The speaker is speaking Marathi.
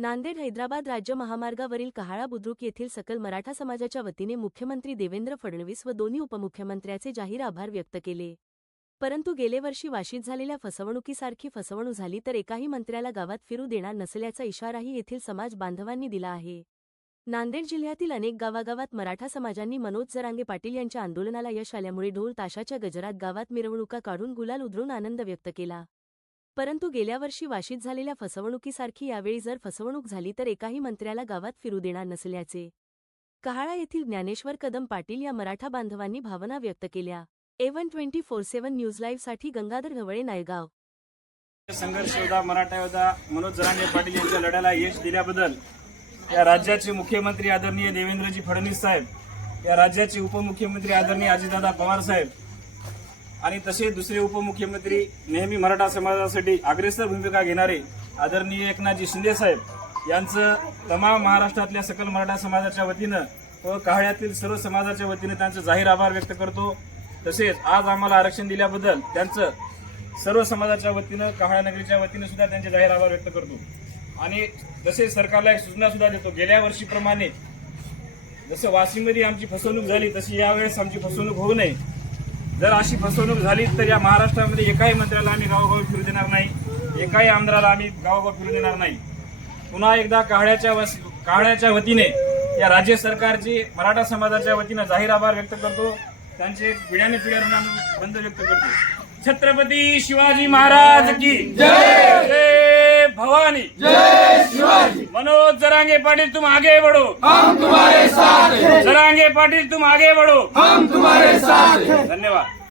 नांदेड हैदराबाद राज्य महामार्गावरील कहाळा बुद्रुक येथील सकल मराठा समाजाच्या वतीने मुख्यमंत्री देवेंद्र फडणवीस व दोन्ही उपमुख्यमंत्र्याचे जाहीर आभार व्यक्त केले. परंतु गेले वर्षी वाशीत झालेल्या फसवणुकीसारखी फसवणूक झाली तर एकाही मंत्र्याला गावात फिरू देणार नसल्याचा इशाराही येथील समाज बांधवांनी दिला आहे. नांदेड जिल्ह्यातील अनेक गावागावात मराठा समाजांनी मनोज जरांगे पाटील यांच्या आंदोलनाला यश आल्यामुळे ढोल ताशाच्या गजरात गावात मिरवणुका काढून गुलाल उधळून आनंद व्यक्त केला. परंतु गेल्या वर्षी वाशीत झालेल्या फसवणुकीसारखी यावेळी जर फसवणूक झाली तर एकाही मंत्र्याला गावात फिरू देणार नसल्याचे. कहाळा येथील ज्ञानेश्वर कदम पाटील या मराठा बांधवांनी भावना व्यक्त केल्या. A one twenty four seven news लाईव्हसाठी Gangadhar Gawale Naigaon. संघर्ष योद्धा मराठा योद्धा मनोज जरांगे पाटील यांच्या लढ्याला यश दिल्याबद्दल या राज्याचे मुख्यमंत्री आदरणीय देवेंद्रजी फडणवीस साहेब या राज्याचे उपमुख्यमंत्री आदरणीय अजितदादा पवार साहेब आणि तसे दुसरे उपमुख्यमंत्री नेहमी मराठा समाजासाठी अग्रेसर भूमिका घेणारे आदरणीय एकनाथजी शिंदे साहेब यांचं तमाम महाराष्ट्रातल्या सकल मराठा समाजाच्या वतीनं व काहळ्यातील सर्व समाजाच्या वतीनं त्यांचं जाहीर आभार व्यक्त करतो. तसेच आज आम्हाला आरक्षण दिल्याबद्दल त्यांचं सर्व समाजाच्या वतीनं काहळ्यानगरीच्या नगरीच्या वतीनं सुद्धा त्यांचे जाहीर आभार व्यक्त करतो. आणि तसेच सरकारला एक सूचना सुद्धा देतो. गेल्या वर्षीप्रमाणे जसं वाशिममध्ये आमची फसवणूक झाली तशी यावेळेस आमची फसवणूक होऊ नये. जर अशी फसवणूक झाली तर या महाराष्ट्रामध्ये एकाही मंत्र्याला आम्ही गावोगावी फिरू देणार नाही. एकाही आमदाराला आम्ही गावोगाव फिरू देणार नाही. पुन्हा एकदा काहळ्याच्या वस काहळ्याच्या वतीने या राज्य सरकारची मराठा समाजाच्या वतीनं जाहीर आभार व्यक्त करतो. त्यांचे पिढ्याने पिढ्या बंद व्यक्त करतो. छत्रपती शिवाजी महाराज की जय! भवानी! जय जरांगे पाटील तुम आगे बढ़ो। हम तुम्हारे साथ जरांगे पाटील तुम आगे बढ़ो। हम तुम्हारे साथ धन्यवाद।